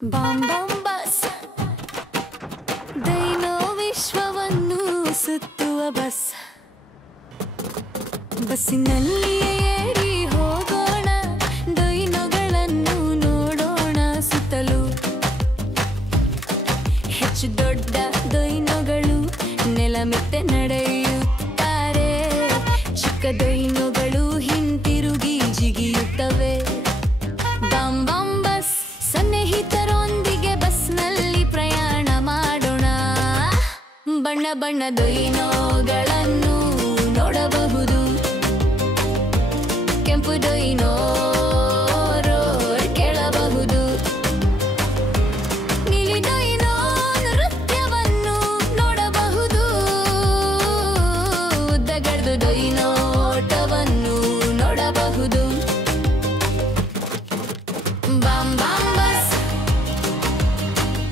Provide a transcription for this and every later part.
Balm balm bus ದೈನೋ ವಿಶ್ವವನ್ನು ಸುತ್ತುವ bus. ಬಸ್ಸಿನಲ್ಲಿ ಏರಿ ಹೋಗೋಣ, ದೈನೋಗಳನ್ನು ನೋಡೋಣ ಸುತ್ತಲೂ. ಹೆಚ್ಚು ದೊಡ್ಡ ದೈನೋಗಳು ನೆಲ ಮೆತ್ತೆ ನಡೆಯುತ್ತಾರೆ, ಚಿಕ್ಕ ದೈನೋಗಳು ಹಿಂತಿರುಗಿ ಜಿಗಿಯುತ್ತವೆ. ಬಾಮ್ ಬಾಮ್ ಬಸ್, ಸ್ನೇಹಿತರೊಂದಿಗೆ ಬಸ್ನಲ್ಲಿ ಪ್ರಯಾಣ ಮಾಡೋಣ. ಬಣ್ಣ ಬಣ್ಣ ದೈನೋಗಳನ್ನು ನೋಡಬಹುದು. ಕೆಂಪು ದೈನೋ ರೋರ್ ಕೇಳಬಹುದು, ನೀಲಿ ದೈನೋ ನೃತ್ಯವನ್ನು ನೋಡಬಹುದು, ಉದ್ದಗಡ್ದು ದೈನೋಟವನ್ನು ನೋಡಬಹುದು. ಬಾಮ್ ಬಾಮ್ ಬಸ್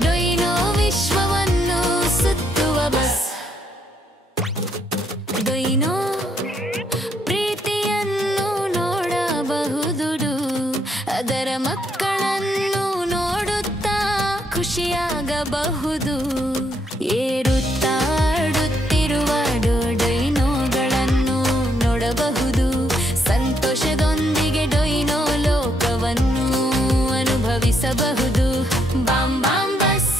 ದೈನೋ ವಿಶ್ವವನ್ನು ಸುತ್ತುವ ಬಸ್. ದೈನೋ ಪ್ರೀತಿಯನ್ನು ನೋಡಬಹುದು, ಅದರ ಮಕ್ಕಳನ್ನು ನೋಡುತ್ತಾ ಖುಷಿಯಾಗಬಹುದು. ಏರುತ್ತಾಡುತ್ತಿರುವ ಡೈನೋಗಳನ್ನು ನೋಡಬಹುದು, ಸಂತೋಷದೊಂದಿಗೆ ಡೈನೋ ಲೋಕವನ್ನು ಅನುಭವಿಸಬಹುದು. ಬಾಮ್ ಬಾಮ್ ಬಸ್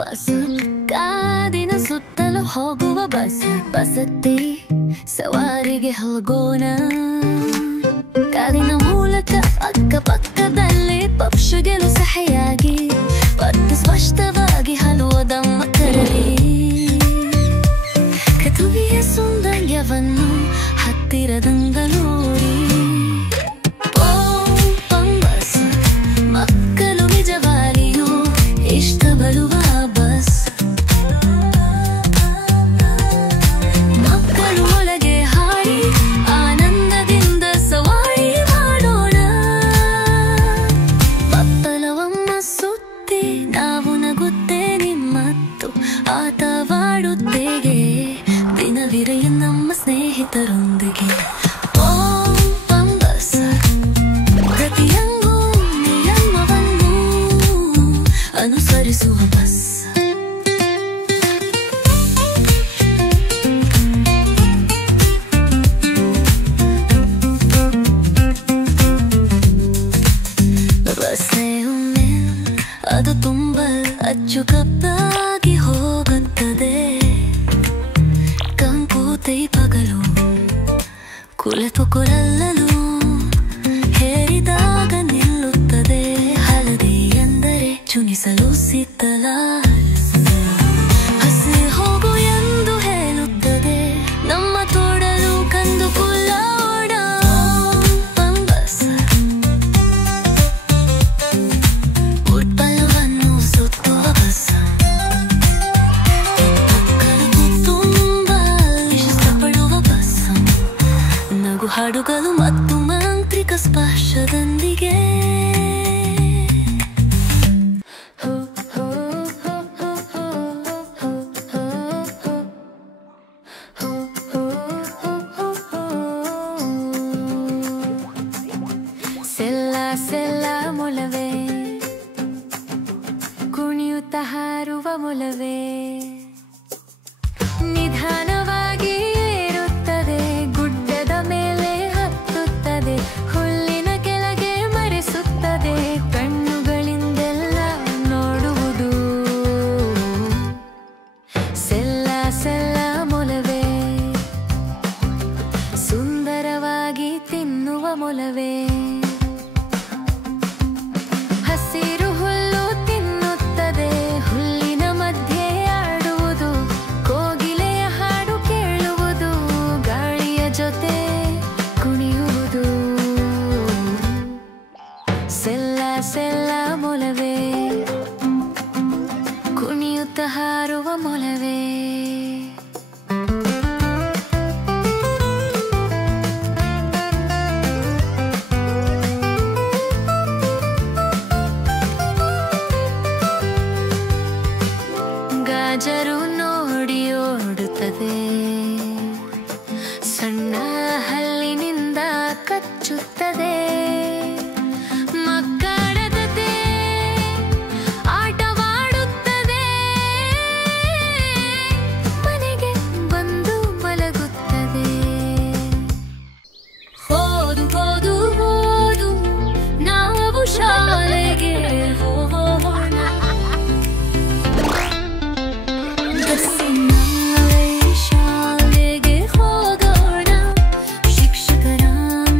ಬಸ್, ಕಾದಿನ ಸುತ್ತಲೂ ಹೋಗುವ ಬಸ್. ಬಸತ್ತಿ ಸವಾರಿಗೆ ಹೋಗೋಣ, ಕಾದಿನ ಮೂಲಕ ಅಕ್ಕಪಕ್ಕದಲ್ಲೇ ಪಕ್ಷಿಗಳು ಸಹೆಯಾಗಿ ಪತ್ತು ಸ್ಪಷ್ಟವಾಗಿ ಹಲುವ ಮಕ್ಕಳಲ್ಲಿ ಕಥುವಿಯ ಸೌಂದರ್ಯವನ್ನು ಹತ್ತಿರದಂಗ ನೋಡಿ. ಮಕ್ಕಳು ನಿಜವಾಗಿಯೂ ಇಷ್ಟಪಡುವ ಬಸ್. ಮಕ್ಕಳು ಒಳಗೆ ಹಾಡಿ ಆನಂದದಿಂದ ಸವಾರಿ ಮಾಡೋಣ. ಬತ್ತಲವಮ್ಮ ಸುತ್ತಿ ನಾವು ನಗುತ್ತೇನೆ ಮತ್ತು ಆಟವಾಡುತ್ತೇವೆ ದಿನವಿರೆಯ ನಮ್ಮ ಸ್ನೇಹಿತರೊಂದಿಗೆ. ಪ್ರತಿಯೊಂದು ನಿಯಮವನ್ನು ಅನುಸರಿಸುವ ಬಸ್. ಬಸ್ಸೇ ಒಮ್ಮೆ ಅದು ತುಂಬ ಅಚ್ಚುಕಟ್ಟಾಗಿ ಹೋಗುತ್ತದೆ. ಕಂಪು ದೀಪಗಳು ಕುಳಿತುಕೊಳ್ಳಲು ಹೇರಿದಾಗ ನಿಲ್ಲುತ್ತದೆ. ಹಳದಿ ಎಂದರೆ ಚುನಿಸಲು ಸಿದ್ಧಲ, ಹಸಿ ಹೋಗು ಎಂದು ಹೇಳುತ್ತದೆ. ನಮ್ಮ ತೋಡಲು ಕಂದುಕೊಳ್ಳೋಣ. ಬಸ್ ಉತ್ಪಲವನ್ನು ಸುತ್ತುವ ಬಸ್. ಮಕ್ಕಳು ತುಂಬ ಇಷ್ಟಪಡುವ ಬಸ್. ನಗು ಹಾಡುಗಳು ಮತ್ತು ಮಾಂತ್ರಿಕ ಸ್ಪರ್ಶದೊಂದಿಗೆ. ಸೆಲ್ಲ ಸೆಲ್ಲ ಮೊಲವೇ, ಕುಣಿಯುತ್ತ ಹಾರುವ ಮೊಲವೇ, ನಿಧಾನವಾಗಿ ಏರುತ್ತದೆ, ಗುಡ್ಡದ ಮೇಲೆ ಹತ್ತುತ್ತದೆ, ಹುಲ್ಲಿನ ಕೆಳಗೆ ಮರೆಸುತ್ತದೆ, ಕಣ್ಣುಗಳಿಂದೆಲ್ಲ ನೋಡುವುದು. ಸೆಲ್ಲ ಸೆಲ್ಲ ಮೊಲವೇ, ಸುಂದರವಾಗಿ ತಿನ್ನುವ ಮೊಲವೇ, ಹಸಿರು ಹುಲ್ಲು ತಿನ್ನುತ್ತದೆ, ಹುಲ್ಲಿನ ಮಧ್ಯೆ ಆಡುವುದು, ಕೋಗಿಲೆಯ ಹಾಡು ಕೇಳುವುದು, ಗಾಳಿಯ ಜೊತೆ ಕುಣಿಯುವುದು. ಸೆಲ್ಲ ಸೆಲ್ಲ ಮೊಲವೇ, ಕುಣಿಯುತ್ತ ಹಾರುವ ಮೊಲವೇ. ಮಿಂಚುತ್ತದೆ. ಮಕ್ಕಳ ಜೊತೆ ಆಟವಾಡುತ್ತದೆ. ಮನೆಗೆ ಬಂದು ಮಲಗುತ್ತದೆ. ಹೋದು ಹೋದು ಹೋದು ನಾವು ಶಾಲೆಗೆ ಹೋಗೋಣ. ಬಸ್ಸಿನಲ್ಲಿ ಶಾಲೆಗೆ ಹೋಗೋಣ. ಶಿಕ್ಷಕರ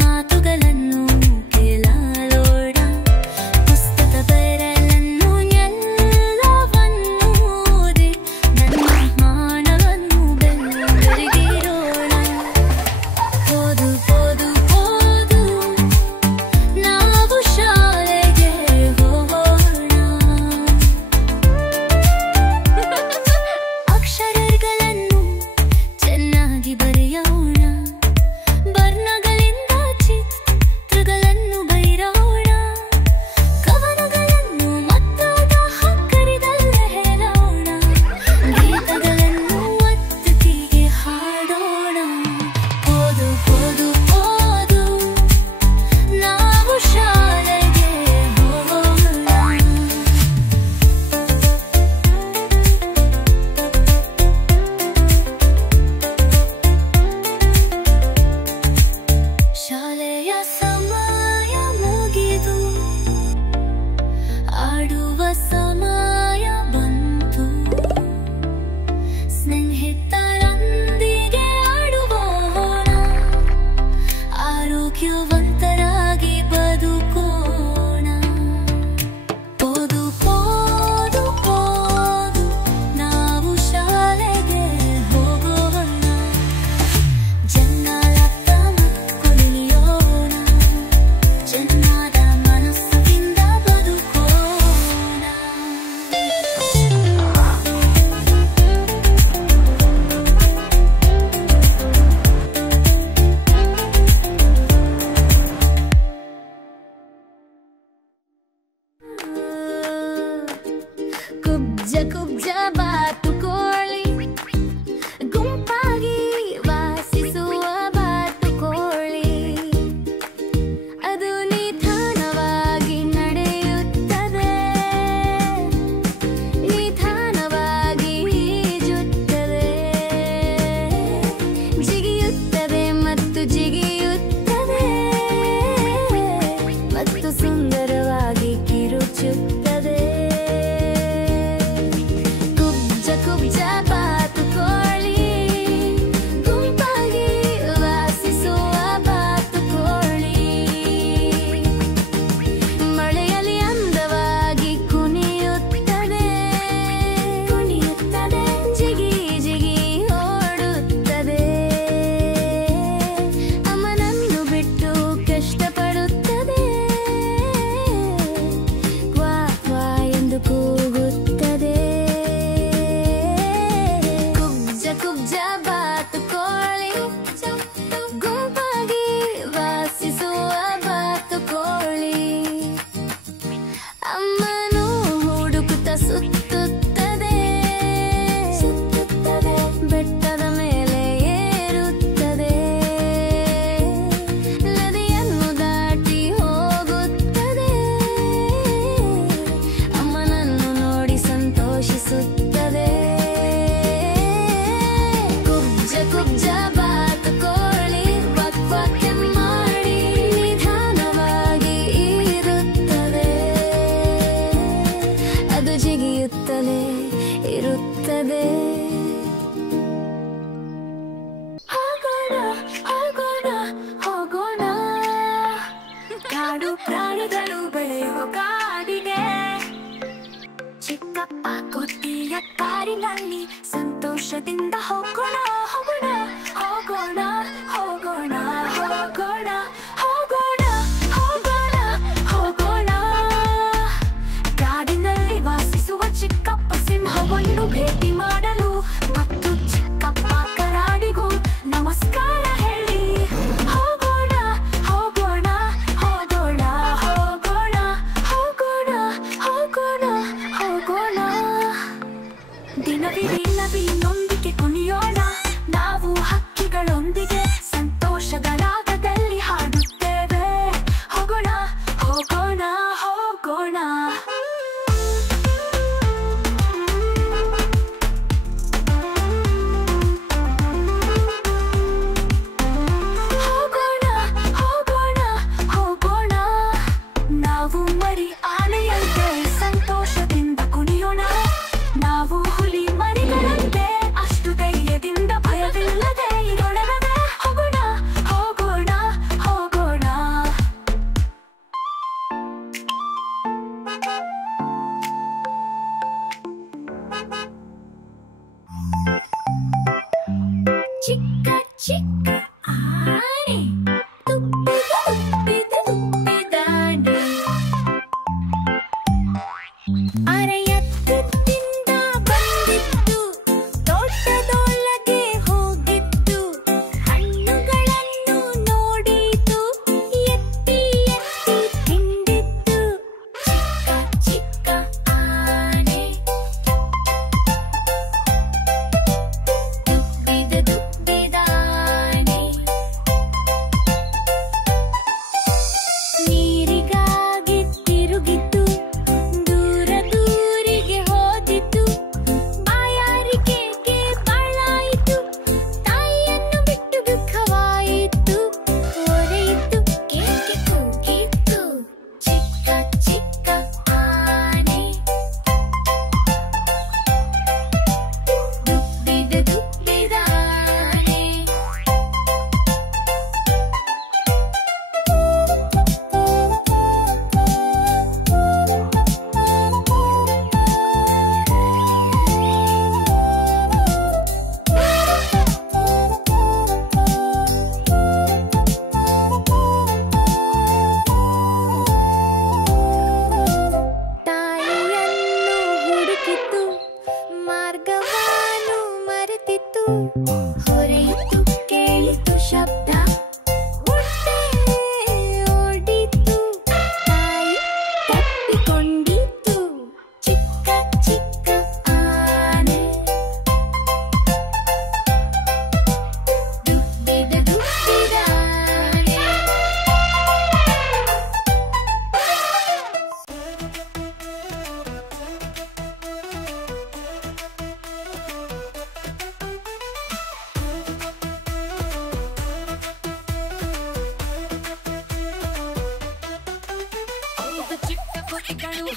ಮಾತುಗಳನ್ನು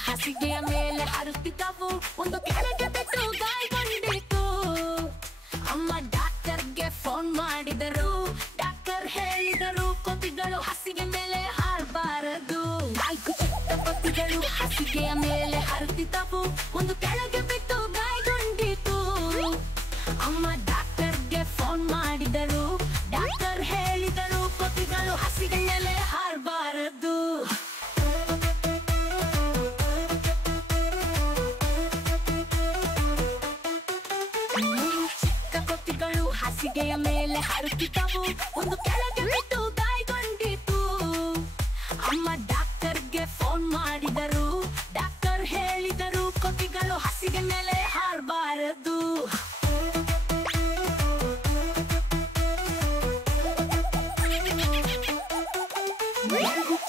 ಹಾಸಿಗೆಯ ಮೇಲೆ ಹಾರುತ್ತಿದ್ದವು ಒಂದು ಕೆಳಗೆ ಬಿದ್ದು ಗಾಯಗೊಂಡಿತು ಅಮ್ಮ ಡಾಕ್ಟರ್ಗೆ ಫೋನ್ ಮಾಡಿದರು ಡಾಕ್ಟರ್ ಹೇಳಿದರು ಕೋತಿಗಳು ಹಾಸಿಗೆ ಮೇಲೆ ಹಾರಬಾರದು 4 ಚಿಕ್ಕ ಕೋತಿಗಳು ಹಾಸಿಗೆಯ ಮೇಲೆ ಹಾರುತ್ತಿದ್ದವು ಒಂದು ಕೆಳಗೆ ಬಿದ್ದು ಗಾಯಗೊಂಡಿತು ಅಮ್ಮ ಡಾಕ್ಟರ್ಗೆ ಫೋನ್ ಮಾಡಿದರು ಡಾಕ್ಟರ್ ಹೇಳಿದರು ಕೋತಿಗಳು ಹಾಸಿಗೆ ಮೇಲೆ ಹಾರಬಾರದು ಚಿಕ್ಕ ಕೋತಿಗಳು ಹಾಸಿಗೆಯ ಮೇಲೆ ಹಾರುತ್ತಿದ್ದವು ಒಂದು ಕೆಳಗೆ ಬಿದ್ದು ಗಾಯಗೊಂಡಿತು ಅಮ್ಮ ಡಾಕ್ಟರ್ಗೆ ಫೋನ್ ಮಾಡಿದರು ಡಾಕ್ಟರ್ ಹೇಳಿದರು ಕೋತಿಗಳು ಹಾಸಿಗೆ ಮೇಲೆ ಹಾರಬಾರದು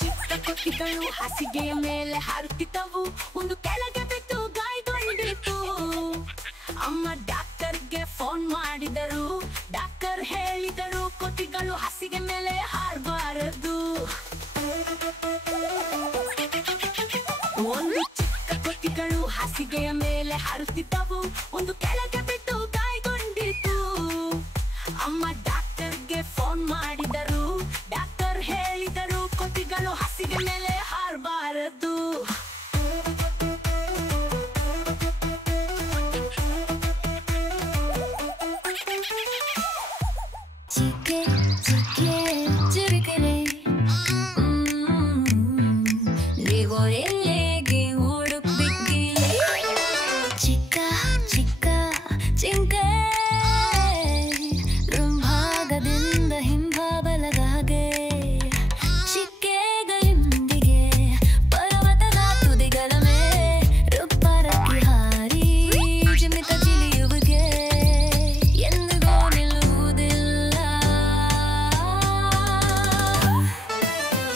ಚಿಕ್ಕ ಕೋತಿಗಳು ಹಾಸಿಗೆಯ ಮೇಲೆ ಹಾರುತ್ತಿದ್ದವು ಒಂದು ಕೆಳಗೆ ಬಿದ್ದು ಗಾಯಗೊಂಡಿತು ಅಮ್ಮ ಡಾಕ್ಟರ್ಗೆ ಫೋನ್ ಮಾಡಿದರು ಡಾಕ್ಟರ್ ಹೇಳಿದರು ಕೋತಿಗಳು ಹಾಸಿಗೆ ಮೇಲೆ ಹಾರಬಾರದು ಒಂದು ಚಿಕ್ಕ ಕೋತಿಗಳು ಹಾಸಿಗೆಯ ಮೇಲೆ ಹಾರುತ್ತಿದ್ದವು ಒಂದು ಕೆಳಗೆ ಬಿದ್ದು ಗಾಯಗೊಂಡಿತು ಅಮ್ಮ ಡಾಕ್ಟರ್ಗೆ ಫೋನ್ ಮಾಡಿದರು ಡಾಕ್ಟರ್ ಹೇಳಿದರು ಕೋತಿಗಳು ಹಾಸಿಗೆ ಮೇಲೆ ಹಾರಬಾರದು ಚಿಕ್ಕೆ ಚಿಕ್ಕೆ ಚಿರುಕರೆ ನೀವು ಎಲ್ಲಿಗೆ ಹುಡುಕ್ಬಿಟ್ಟಿರಿ ಚಿಕ್ಕ ಚಿಕ್ಕ ಚಿಂಕೆ ಮುಂಭಾಗದಿಂದ ಹಿಂಭಾಗಲಗಾಗೆ ಚಿಕ್ಕೆಗಳೊಂದಿಗೆ ಪರ್ವತದ ತುದಿಗಳ ಮೇಲೆ ರುಬ್ಬರಕ್ಕೆ ಹಾರಿ ಜಿಮಿತ ಚಿಲಿಯುವಿಗೆ ಎಂದಿಗೂ ನಿಲ್ಲುವುದಿಲ್ಲ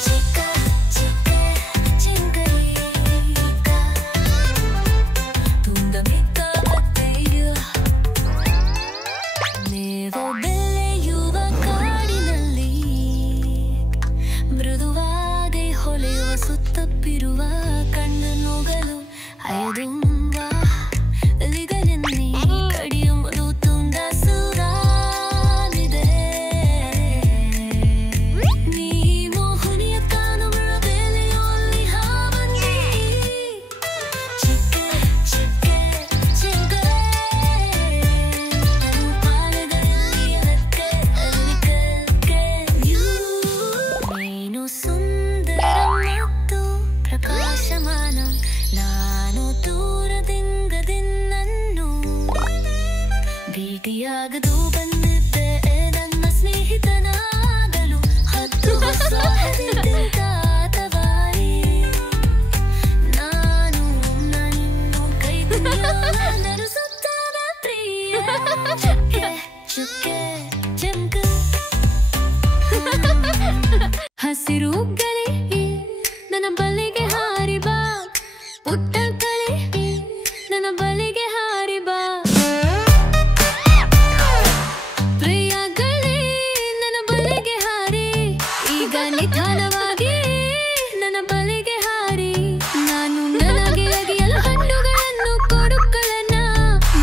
ಚಿಕ್ಕ ಚಿಕ್ಕ ಚಿಂಕರಿ ತುಂಡ ಮಿಕ್ಕ ಬತ್ತೆಯು ನೀವು ಬೆಳೆಯುವ ಕಾಡಿನಲ್ಲಿ ಮೃದುವಾಗಿ ಹೊಳೆಯುವ ಸುತ್ತಪ್ಪಿರುವ ಕಣ್ಣು ನೋಗಲು ಅಯದುಂಬ ಅಲಿಗಲೆನ್ನಿ ಕಡಿಯುವುದು ತುಂಡ ಸುರಾನಿದೆ ನೀ ಮೋಹನಿಯ ಕಾನುಗಳ ಬೆಲೆಯಲ್ಲಿ ಹಾವಲ್ಲಿ ಚಿಕ್ಕೆ ಚಿಕ್ಕೆ ಚಿಂಕರೆ ಪಾಲಗಳಲ್ಲಿ ರೆಕ್ಕೆ ಅಲ್ಲಿ ಕಲ್ಕೆಯು ನೀನು ಸುಂದರ ಮತ್ತು ಪ್ರಕಾಶಮಾನ ನಾನು ದೂರದಿಂಗದಿನ್ನನ್ನು ಭೇಟಿಯಾಗದು ಬಂದಿದ್ದೆ ನನ್ನ ಸ್ನೇಹಿತನಾಗಲು 10 ವರ್ಷ ಹಿಂದಿದ್ದಾತವಾರಿ ನಾನು ನನ್ನನ್ನು ಕೈ ತುಳಿಯಲು ಸುತ್ತದ ಪ್ರಿಯ ಚುಕ್ಕೆ ಚುಕ್ಕೆ ಚಮಕ ಹಸಿರು ಗಲಿ ನನ್ನ ಬಲಿಗೆ ಹಾರಿ ಬಾ ಪುಟ್ಟ ಕಲೆ ನನ್ನ ಬಲಿಗೆ ಹಾರಿ ಬಾ ಪ್ರಿಯಗಳೇ ನನ್ನ ಬಲಿಗೆ ಹಾರಿ ಈಗ ನಿಧಾನವಾಗಿ ನನ್ನ ಬಲಿಗೆ ಹಾರಿ ನಾನು ನನಗೆ ಅಗಿಯಲು ಹಣ್ಣುಗಳನ್ನು ಕೊಡುಗಳನ್ನ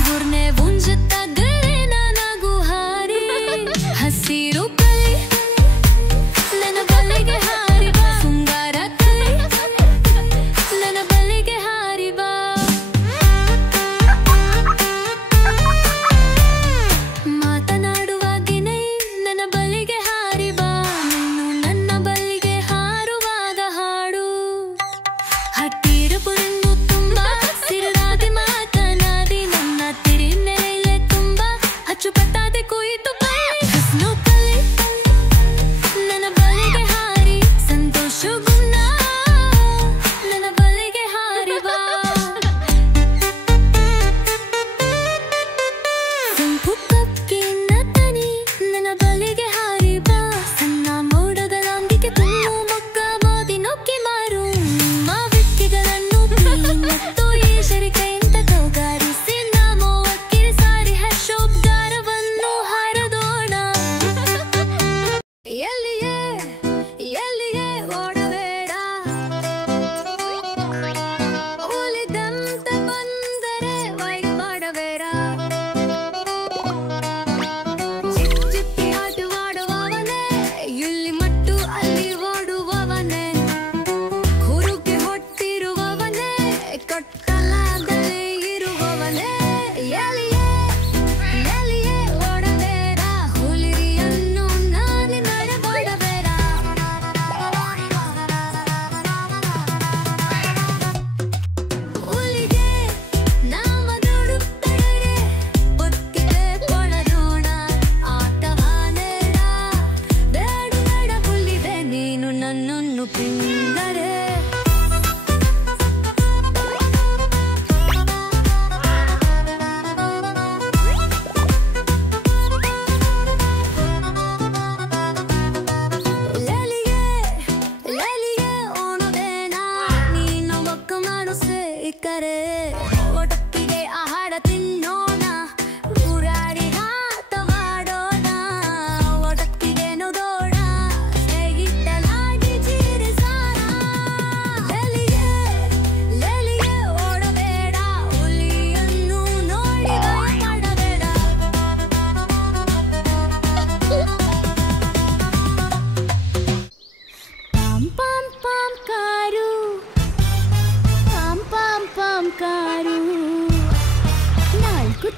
ಗುರ್ನೆ ಮುಂಜುತ್ತಾಗಲೇ ನಾನಾಗೂ ಹಾರಿ ಹಸಿರು ಕಲೆ ನನ್ನ ಬಲಿಗೆ ಹಾರಿ ಬಾ ಸುಂದರ ಕಲೆ ನನ್ನ ಬಲಿಗೆ ಹಾರಿ ಬಾ ಮಾತನಾಡುವ ಗಿಣೈ ನನ್ನ ಬಲಿಗೆ ಹಾರಿ ಬಾ ನೀನು ನನ್ನ ಬಲಿಗೆ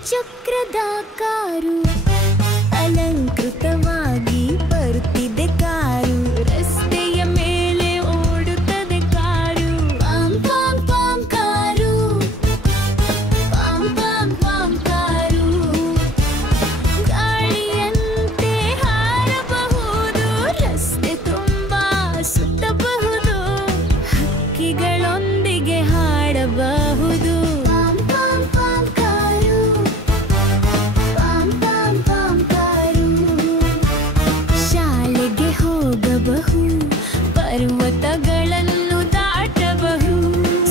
ಚಕ್ರದ ಕಾರು ಅಲಂಕೃತವಾಗಿ ಬರುತ್ತಿದೆ ಕಾರು ರಸ್ತೆಯ ಮೇಲೆ ಓಡುತ್ತದೆ ಕಾರು ಪಾಮ್ ಪಾಮ್ ಪಾಮ್ ಕಾರು ಪಾಮ್ ಪಾಮ್ ಪಾಮ್ ಕಾರು ಗಾಳಿಯಂತೆ ಹಾರಬಹುದು ರಸ್ತೆ ತುಂಬಾ ಸುತ್ತಬಹುದು ಹಕ್ಕಿಗಳೊಂದಿಗೆ ಹಾಡಬಹುದು ಪರ್ವತಗಳನ್ನು ದಾಟಬಹುದು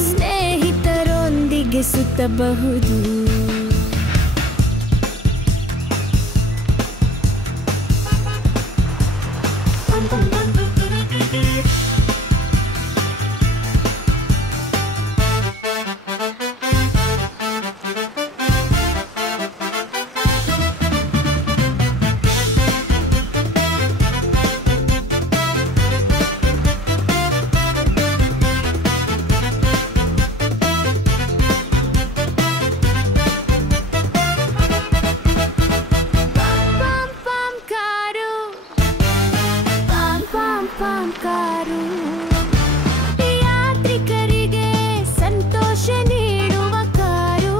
ಸ್ನೇಹಿತರೊಂದಿಗೆ ಸುತ್ತಬಹುದು ಯಾತ್ರಿಕರಿಗೆ ಸಂತೋಷ ನೀಡುವ ಕಾರು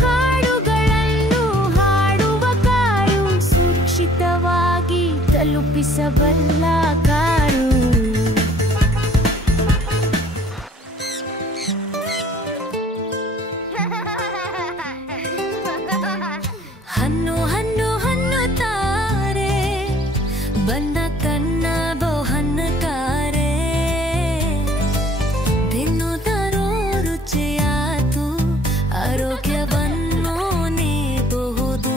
ಹಾಡುಗಳನ್ನು ಹಾಡುವ ಕಾರು ಸುರಕ್ಷಿತವಾಗಿ ತಲುಪಿಸಬಲ್ಲ ಕಾರು ಹಣ್ಣು ಹಣ್ಣು ಹಣ್ಣು ತಾರೆ ಬಂದ ತನ್ನ ಬಹುಹನ್ನ ತಾರೆ ತಿನ್ನುತ್ತರೋ ರುಚಿಯಾತು ಆರೋಗ್ಯವನ್ನು ನೀಡಬಹುದು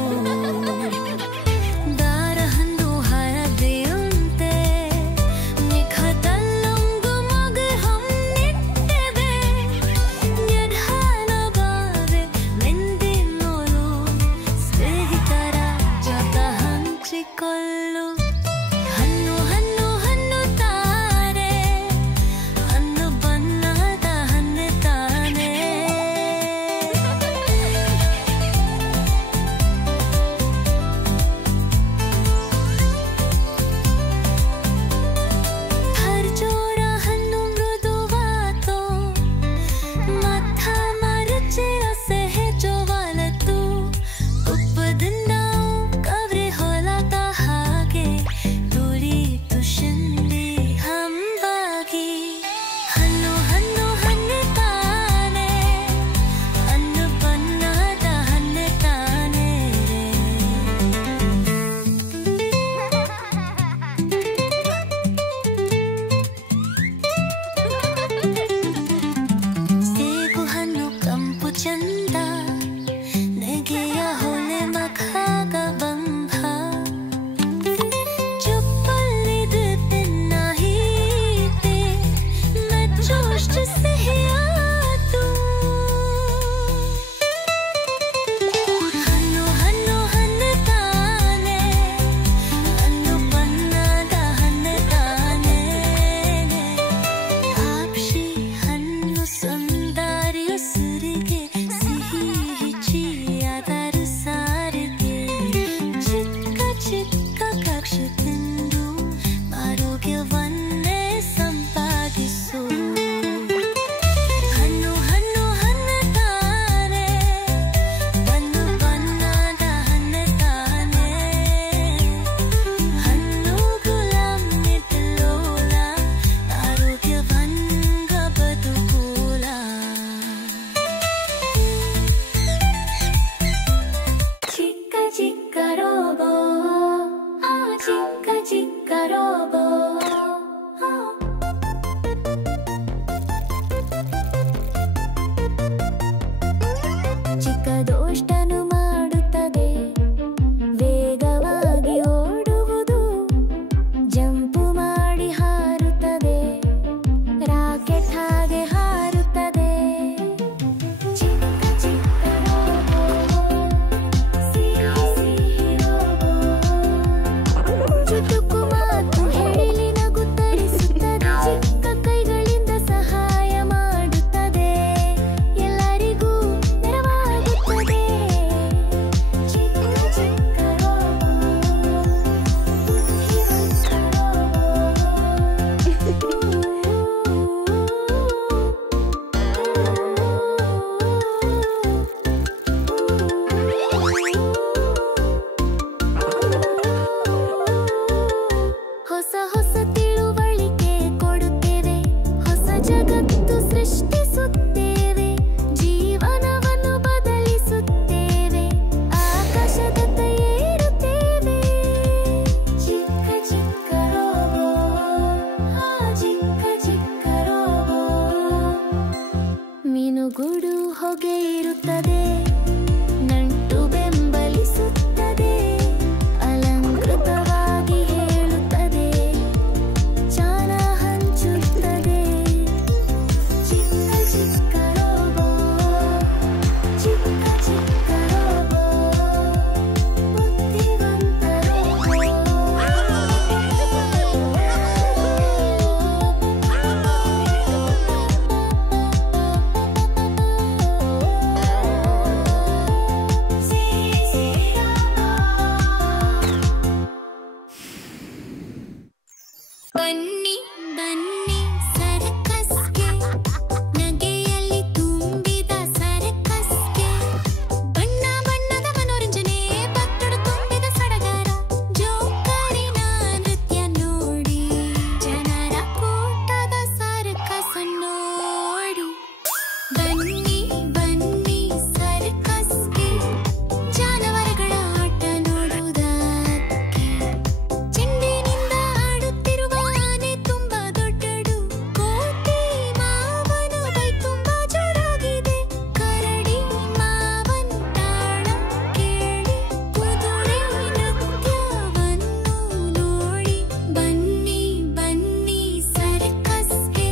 ದಾರ ಹಣ್ಣು ಹಳದಿಯಂತೆ ಹೊಸ ತಿಳುವಳಿಕೆ ಕೊಡುತ್ತೇವೆ, ಹೊಸ ಜಗತ್ತು ಸೃಷ್ಟಿಸುತ್ತೇವೆ, ಜೀವನವನ್ನು ಬದಲಿಸುತ್ತೇವೆ, ಆಕಾಶದತ್ತ ಏರುತ್ತೇವೆ. ಚಿಕ್ಕ ಚಿಕ್ಕ ರೋಬೋ, ಚಿಕ್ಕ ಚಿಕ್ಕ ರೋಬೋ. ಮೀನುಗೂಡು ಹೊಗೆ ಇರುತ್ತದೆ, ನಂಟು ಬೆಂಬಲಿಸುತ್ತದೆ, ಅಲಂಕೃತವಾಗಿ ಹೇಳುತ್ತದೆ, ಚಾನ ಹಂಚುತ್ತದೆ. ಚಿಕ್ಕ ಚಿಕ್ಕ ರೋಬೋ, ಚಿಕ್ಕ ಚಿಕ್ಕ ರೋಬೋ, ಬುದ್ಧಿವಂತ ಬನ್ನಿ ಬನ್ನಿ ಸರ್ಕಸ್ಗೆ, ನಗೆಯಲ್ಲಿ ತುಂಬಿದ ಸರ್ಕಸ್ಗೆ, ಬಣ್ಣ ಬಣ್ಣದ ಮನೋರಂಜನೆ, ಪಟ್ಟಣ ತುಂಬಿದ ಸಡಗರ, ಜೋಕರಿನ ನೃತ್ಯ ನೋಡಿ, ಜನರ ಕೂಟದ ಸರ್ಕಸ್ ನೋಡಿ. ಬನ್ನಿ ಬನ್ನಿ ಸರ್ಕಸ್ಗೆ, ಜಾನವಾರಗಳ ಆಟ ನೋಡುವುದಕ್ಕೆ, ಚೆಂಡಿನಿಂದ ಆಡುತ್ತಿರುವ ಆನೆ ತುಂಬಾ ದೊಡ್ಡದು, ಕೋತಿ ಮಾವನು ಬೈ ತುಂಬಾ ಜೋರಾಗಿದೆ, ಕರಡಿ ಮಾವನ್ ತಾಳ ಕೇಳಿ, ಕುದುರೆ ನೃತ್ಯವನ್ನು ನೋಡಿ. ಬನ್ನಿ ಬನ್ನಿ ಸರ್ಕಸ್ಗೆ,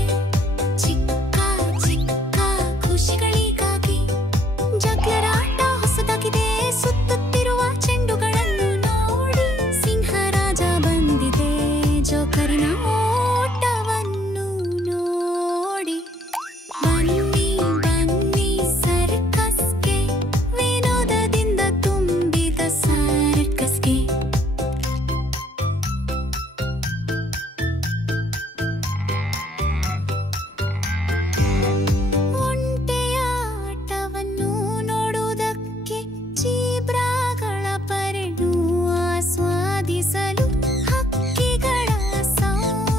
ಚಿಕ್ಕ ಚಿಕ್ಕ ಖುಷಿಗಳಿಗಾಗಿ, ಜಗ್ಲರ ಆಟ ಹೊಸದಾಗಿದೆ, ಸುತ್ತುತ್ತಿರುವ ಚೆಂಡುಗಳನ್ನು ನೋಡಿ, ಸಿಂಹರಾಜ ಬಂದಿದೆ, ಜೋಕರಿನ ಓಟವನ್ನು ನೋಡಿ. ಬನ್ನಿ ಬನ್ನಿ ಸರ್ಕಸ್ಗೆ, ವಿನೋದದಿಂದ ತುಂಬಿದ ಸರ್ಕಸ್ಗೆ. ಒಂಟೆಯ ಆಟವನ್ನು ನೋಡುವುದಕ್ಕೆ, ಜೀಬ್ರಾಗಳ ಪರೆಡು ಆಸ್ವಾದಿಸಲು, ಹಕ್ಕಿಗಳ ಸೌಂದರ್ಯ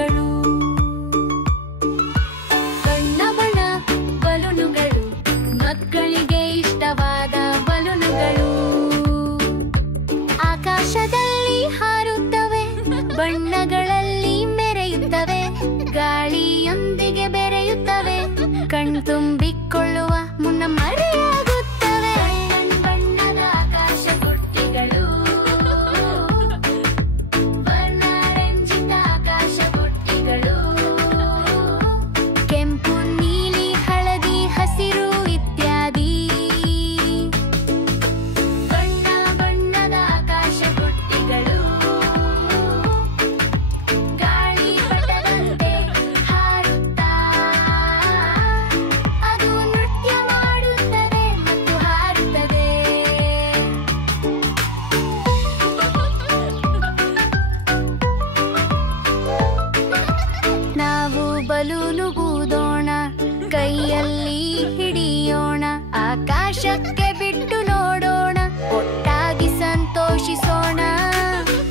ಬಲೂನುಗಳು ಬಣ್ಣ ಬಣ್ಣ ಬಲೂನುಗಳು ಮಕ್ಕಳಿಗೆ ಇಷ್ಟವಾದ ಬಲೂನುಗಳು ಆಕಾಶದಲ್ಲಿ ಹಾರುತ್ತವೆ ಬಣ್ಣಗಳಲ್ಲಿ ಮೆರೆಯುತ್ತವೆ ಗಾಳಿಯೊಂದಿಗೆ ಬೆರೆಯುತ್ತವೆ ಕಣ್ತುಂಬಿಕೊಳ್ಳುವ ಮುನ್ನ ಮರೆಯಾಗುತ್ತವೆ ಬಣ್ಣದ ಆಕಾಶ ಬುಟ್ಟಿಗಳು ವರ್ಣರಂಜಿತ ಆಕಾಶ ಬುಟ್ಟಿಗಳು ಕೆಂಪು ನೀಲಿ ಹಳದಿ ಹಸಿರು ಇತ್ಯಾದಿ ಬಣ್ಣ ಬಣ್ಣದ ಆಕಾಶ ಬುಟ್ಟಿಗಳು ಗಾಳಿ ಪಟದಂತೆ ಹಾರುತ್ತಾ ಅದು ನೃತ್ಯ ಮಾಡುತ್ತದೆ ಮತ್ತು ಹಾರುತ್ತದೆ ನಾವು ಬಲೂನು ಊದೋಣ ಕೈಯಲ್ಲಿ ಹಿಡಿಯೋಣ ಆಕಾಶಕ್ಕೆ ಬಿಟ್ಟು ನೋಡೋಣ ಒಟ್ಟಾಗಿ ಸಂತೋಷಿಸೋಣ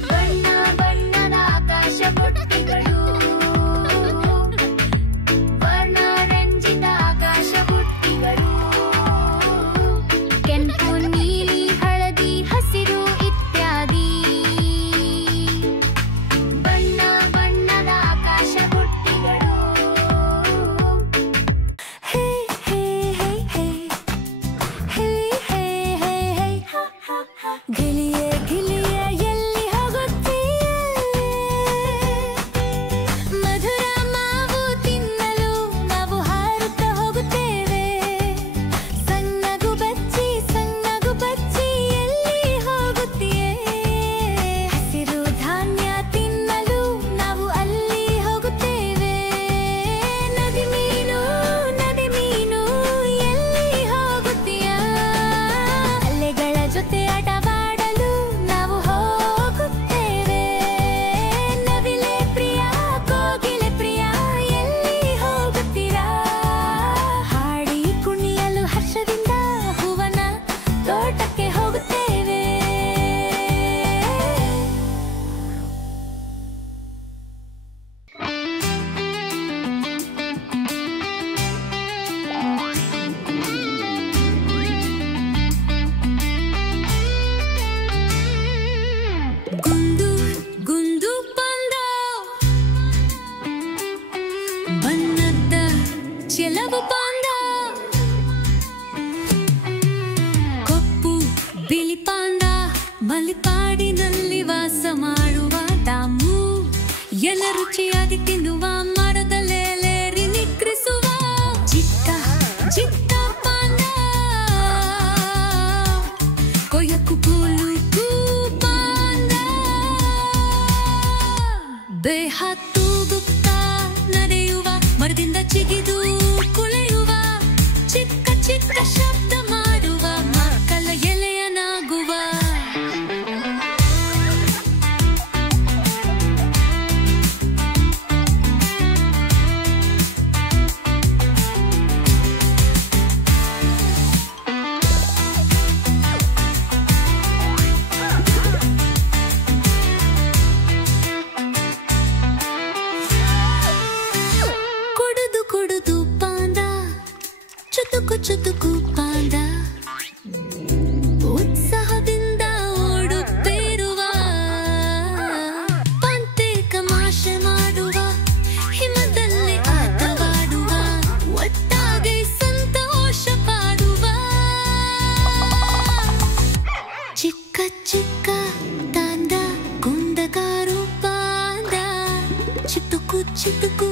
ಬಣ್ಣ ಬಣ್ಣದ ಆಕಾಶ ಬುಟ್ಟಿಗಳು ವರ್ಣರಂಜಿತ ಆಕಾಶ ಬುಟ್ಟಿಗಳು ಕೆಂಪು ನೀಲಿ ಹಳದಿ ಹಸಿರು ಇತ್ಯಾದಿ ಬಣ್ಣ ಬಣ್ಣದ ಆಕಾಶ ಬುಟ್ಟಿಗಳು ಹೇ ಹೇ ಹೇ ಹೇ ಹೇ ಹೇ ಹೇ ಹೇ ಗಿಳಿಯೇ ಗಿಳಿಯೇ ಎಲ್ಲಿ ಹೋಗುತ್ತೀಯೇ ಮಧುರ ಮಾವು ತಿನ್ನಲು ನಾವು ಹಾರುತ್ತಾ ಹೋಗುತ್ತೇವೆ ಸಣ್ಣಗು ಬಚ್ಚಿ ಎಲ್ಲಿ ಹೋಗುತ್ತೀಯೇ ಹಸಿರು ಧಾನ್ಯ ತಿನ್ನಲು ನಾವು ಅಲ್ಲಿ ಹೋಗುತ್ತೇವೆ ನದಿ ಮೀನು ಎಲ್ಲಿ ಹೋಗುತ್ತೀಯಾ ಅಲೆಗಳ ಜೊತೆ ಆಟವಾಡಲು ನಾವು ಹೋಗುತ್ತೇವೆ ನವಿಲೆ ಪ್ರಿಯ ಕೋಗಿಲೆ ಪ್ರಿಯ ಎಲ್ಲಿ ಹೋಗುತ್ತೀರಾ ಹಾಡಿ ಕುಣಿಯಲು ಹರ್ಷದಿಂದ ಹೂವನ ತೋಟಕ್ಕೆ ಹೋಗುತ್ತೇವೆ ಗುಂಡು ಗುಂಡು ಬಂದ ಬಣ್ಣದ ಚೆಲವು ಬಂದ ಕಪ್ಪು ಬಿಳಿ ಪಾಂಡ ಮಲೆಪಾಡಿನಲ್ಲಿ ವಾಸ ಮಾಡುವ ದಾಮು ಎಲ್ಲ ರುಚಿಯಾಗಿ ತಿನ್ನುವ ಮರದಲ್ಲೇರಿ ನಿಗ್ರಿಸುವ ಚಿತ್ತ ಪಾಂಡ ಕೊಯ್ಯಕ್ಕೂ ಪೂಲು ಪಾಂಡ ದೇಹ ತೂಗುತ್ತಾ ನಡೆಯುವ ಮರದಿಂದ ಚಿಗಿದು ಕುಳೆಯುವ ಚಿಕ್ಕ ಚಿಕ್ಕ ಶಬ್ದ ಮಾಡುವ ಮಕ್ಕಳ ಎಲೆಯನಾಗುವ ಕುಡುದು ಪಾಂದ ಚುಟುಕು ಪಾಂದ ಉತ್ಸಾಹದಿಂದ ಓಡುತ್ತಿರುವ ಪಂತೆ ಕಮಾಶೆ ಮಾಡುವ ಹಿಮದಲ್ಲಿ ಆಟವಾಡುವ ಒಟ್ಟಾಗಿ ಸಂತೋಷ ಪಾಡುವ ಚಿಕ್ಕ ಚಿಕ್ಕ ತಾಂದ ಕುಂದಗಾರು ಪಾಂದ ಚಿಟುಕು